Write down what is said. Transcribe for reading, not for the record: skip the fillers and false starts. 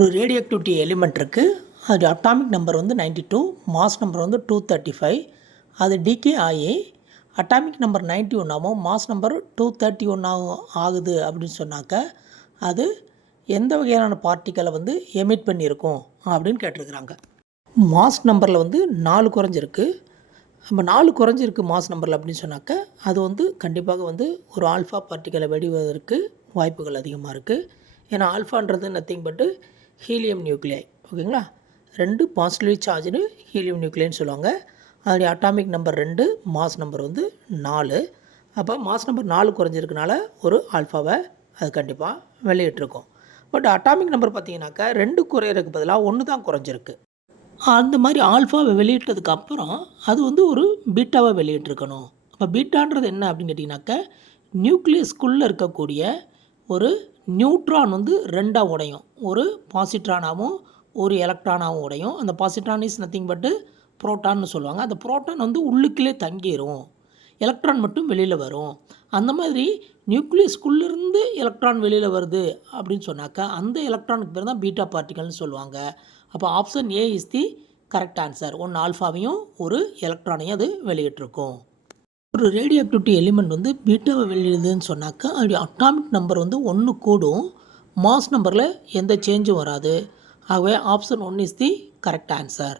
ஒரு radio activity element இருக்குது. அது அட்டாமிக் நம்பர் வந்து 92, மாஸ் நம்பர் வந்து 235. அது டிகே ஆகி அட்டாமிக் நம்பர் 91 ஆகும், மாஸ் நம்பர் 231 ஆகுது அப்படின்னு சொன்னாக்க அது எந்த வகையான பார்ட்டிக்கலை வந்து எமிட் பண்ணியிருக்கும் அப்படின்னு கேட்டிருக்கிறாங்க. மாஸ் நம்பரில் வந்து 4 குறைஞ்சிருக்கு. நம்ம 4 குறைஞ்சிருக்கு மாஸ் நம்பரில் அப்படின்னு சொன்னாக்க அது வந்து கண்டிப்பாக வந்து ஒரு ஆல்ஃபா பார்ட்டிக்கலை வெடிவதற்கு வாய்ப்புகள் அதிகமாக இருக்குது. ஏன்னா ஆல்ஃபான்றது நத்திங் பட்டு ஹீலியம் நியூக்ளியை, ஓகேங்களா. 2 பாசிட்டிவ்லி சார்ஜ்டு ஹீலியம் நியூக்ளியன்னு சொல்லுவாங்க. அதோடைய அட்டாமிக் நம்பர் 2, மாஸ் நம்பர் வந்து 4. அப்போ மாஸ் நம்பர் 4 குறைஞ்சிருக்கனால ஒரு ஆல்ஃபாவை அது கண்டிப்பாக வெளியிட்டிருக்கும். பட் அட்டாமிக் நம்பர் பார்த்திங்கனாக்கா 2 குறையிறதுக்கு பதிலாக 1 தான் குறைஞ்சிருக்கு. அந்த மாதிரி ஆல்ஃபாவை வெளியிட்டதுக்கு அப்புறம் அது வந்து ஒரு பீட்டாவை வெளியிட்டிருக்கணும். அப்போ பீட்டான்றது என்ன அப்படின்னு கேட்டிங்கனாக்கா நியூக்ளியஸ்குள்ளே இருக்கக்கூடிய ஒரு நியூட்ரான் வந்து 2ஆக உடையும். ஒரு பாசிட்ரானாகவும் ஒரு எலக்ட்ரானாகவும் உடையும். அந்த பாசிட்ரான் இஸ் நத்திங் பட்டு புரோட்டான்னு சொல்லுவாங்க. அந்த புரோட்டான் வந்து உள்ளுக்குள்ளே தங்கிடும், எலக்ட்ரான் மட்டும் வெளியில் வரும். அந்த மாதிரி நியூக்ளியஸ்குள்ளேருந்து எலக்ட்ரான் வெளியில் வருது அப்படின்னு சொன்னாக்கா அந்த எலக்ட்ரானுக்கு பேர் தான் பீட்டா பார்ட்டிகல்னு சொல்லுவாங்க. அப்போ option A is the correct answer. 1 ஆல்ஃபாவையும் ஒரு எலக்ட்ரானையும் அது வெளியிட்டிருக்கும். ஒரு ரேடியோ ஆக்டிவிட்டி எலிமெண்ட் வந்து பீட்டாவை வெளியிடுதுன்னு சொன்னாக்கா அதோடைய அட்டாமிக் நம்பர் வந்து 1 கூடும், மாஸ் நம்பரில் எந்த சேஞ்சும் வராது. ஆகவே option 1 is the correct answer.